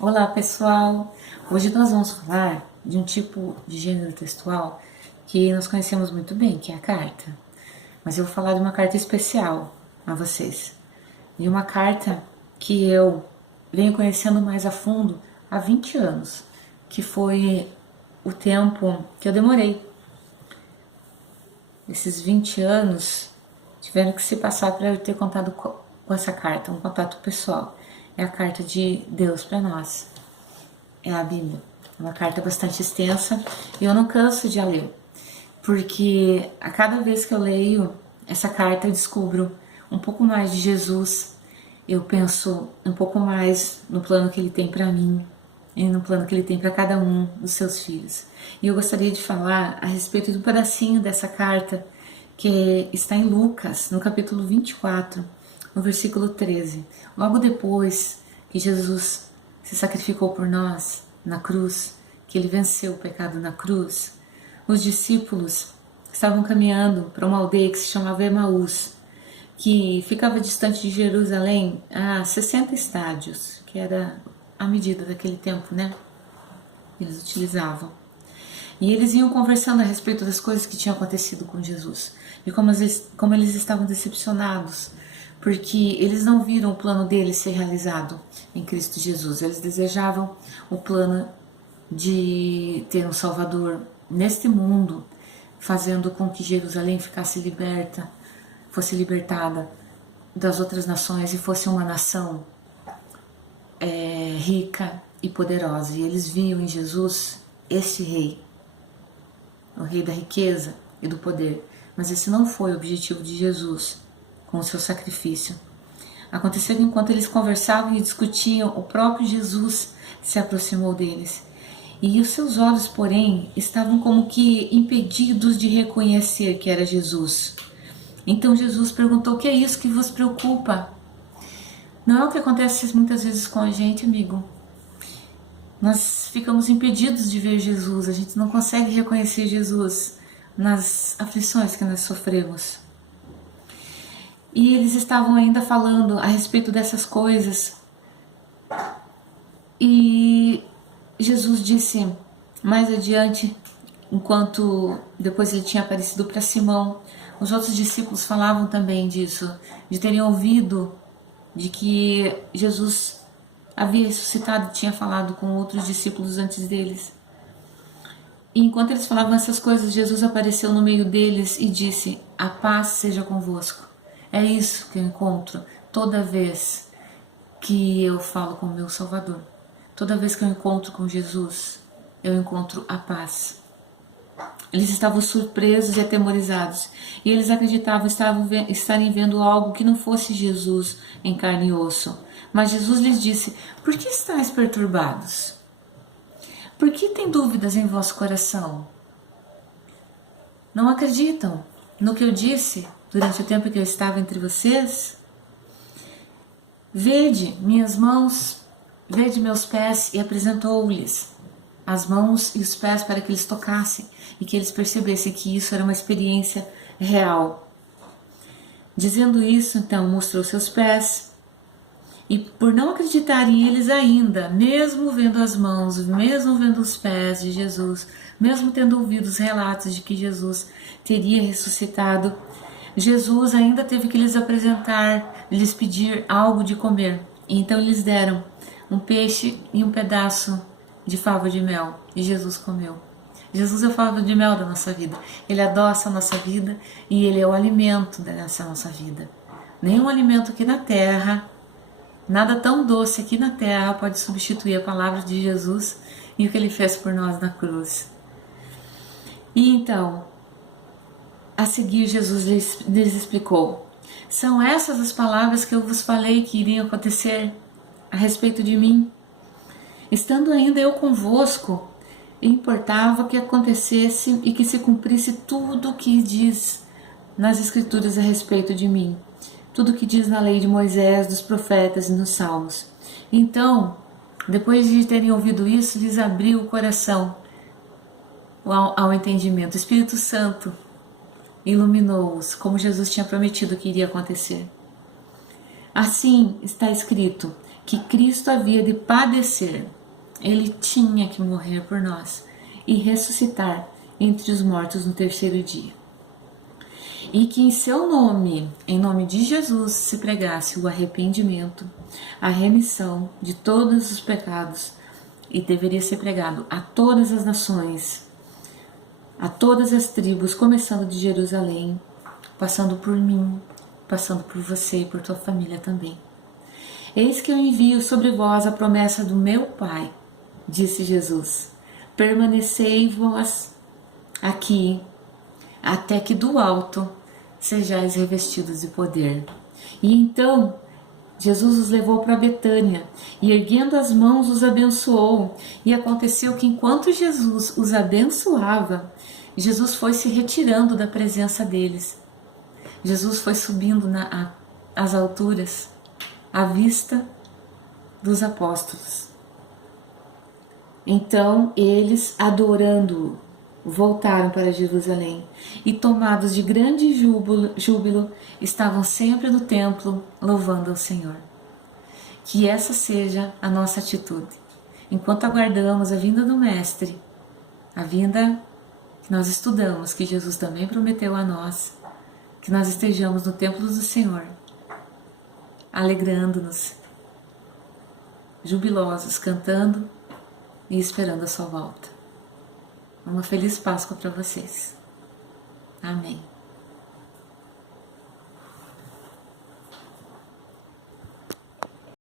Olá pessoal, hoje nós vamos falar de um tipo de gênero textual que nós conhecemos muito bem, que é a carta. Mas eu vou falar de uma carta especial a vocês. De uma carta que eu venho conhecendo mais a fundo há 20 anos, que foi o tempo que eu demorei. Esses 20 anos tiveram que se passar para eu ter contato com essa carta, um contato pessoal. É a carta de Deus para nós. É a Bíblia. É uma carta bastante extensa e eu não canso de a ler, porque a cada vez que eu leio essa carta eu descubro um pouco mais de Jesus, eu penso um pouco mais no plano que ele tem para mim e no plano que ele tem para cada um dos seus filhos. E eu gostaria de falar a respeito de um pedacinho dessa carta que está em Lucas, no capítulo 24, no versículo 13. Logo depois que Jesus se sacrificou por nós na cruz, que ele venceu o pecado na cruz, os discípulos estavam caminhando para uma aldeia que se chamava Emaús, que ficava distante de Jerusalém a 60 estádios, que era a medida daquele tempo, né? Eles utilizavam. E eles iam conversando a respeito das coisas que tinham acontecido com Jesus e como eles estavam decepcionados, porque eles não viram o plano deles ser realizado em Cristo Jesus. Eles desejavam o plano de ter um Salvador neste mundo, fazendo com que Jerusalém ficasse liberta, fosse libertada das outras nações e fosse uma nação rica e poderosa. E eles viam em Jesus este rei, o rei da riqueza e do poder. Mas esse não foi o objetivo de Jesus com o seu sacrifício. Aconteceu que enquanto eles conversavam e discutiam, o próprio Jesus se aproximou deles. E os seus olhos, porém, estavam como que impedidos de reconhecer que era Jesus. Então Jesus perguntou: o que é isso que vos preocupa? Não é o que acontece muitas vezes com a gente, amigo. Nós ficamos impedidos de ver Jesus, a gente não consegue reconhecer Jesus nas aflições que nós sofremos. E eles estavam ainda falando a respeito dessas coisas. E Jesus disse mais adiante, enquanto depois ele tinha aparecido para Simão, os outros discípulos falavam também disso, de terem ouvido de que Jesus havia ressuscitado e tinha falado com outros discípulos antes deles. E enquanto eles falavam essas coisas, Jesus apareceu no meio deles e disse: a paz seja convosco. É isso que eu encontro toda vez que eu falo com o meu Salvador. Toda vez que eu encontro com Jesus, eu encontro a paz. Eles estavam surpresos e atemorizados, e eles acreditavam estarem vendo algo que não fosse Jesus em carne e osso. Mas Jesus lhes disse: por que estáis perturbados? Por que tem dúvidas em vosso coração? Não acreditam no que eu disse durante o tempo que eu estava entre vocês? Vede minhas mãos, vede meus pés, e apresentou-lhes as mãos e os pés para que eles tocassem e que eles percebessem que isso era uma experiência real. Dizendo isso, então, mostrou seus pés. E por não acreditarem eles ainda, mesmo vendo as mãos, mesmo vendo os pés de Jesus, mesmo tendo ouvido os relatos de que Jesus teria ressuscitado, Jesus ainda teve que lhes apresentar, lhes pedir algo de comer. E então eles deram um peixe e um pedaço de fava de mel, e Jesus comeu. Jesus é o fava de mel da nossa vida. Ele adoça a nossa vida e ele é o alimento dessa nossa vida. Nenhum alimento aqui na terra, nada tão doce aqui na terra pode substituir a palavra de Jesus e o que ele fez por nós na cruz. E então, a seguir, Jesus lhes explicou: são essas as palavras que eu vos falei que iriam acontecer a respeito de mim? Estando ainda eu convosco, importava que acontecesse e que se cumprisse tudo o que diz nas Escrituras a respeito de mim, tudo o que diz na lei de Moisés, dos profetas e nos salmos. Então, depois de terem ouvido isso, lhes abriu o coração ao entendimento. O Espírito Santo iluminou-os, como Jesus tinha prometido que iria acontecer. Assim está escrito que Cristo havia de padecer. Ele tinha que morrer por nós e ressuscitar entre os mortos no terceiro dia. E que em seu nome, em nome de Jesus, se pregasse o arrependimento, a remissão de todos os pecados, e deveria ser pregado a todas as nações, a todas as tribos, começando de Jerusalém, passando por mim, passando por você e por tua família também. Eis que eu envio sobre vós a promessa do meu Pai, disse Jesus. Permanecei vós aqui, até que do alto sejais revestidos de poder. E então Jesus os levou para Betânia e, erguendo as mãos, os abençoou. E aconteceu que, enquanto Jesus os abençoava, Jesus foi se retirando da presença deles. Jesus foi subindo às alturas, à vista dos apóstolos. Então eles, adorando-o, voltaram para Jerusalém e, tomados de grande júbilo, estavam sempre no templo louvando ao Senhor. Que essa seja a nossa atitude. Enquanto aguardamos a vinda do Mestre, a vinda que nós estudamos, que Jesus também prometeu a nós, que nós estejamos no templo do Senhor, alegrando-nos, jubilosos, cantando e esperando a sua volta. Uma feliz Páscoa para vocês. Amém.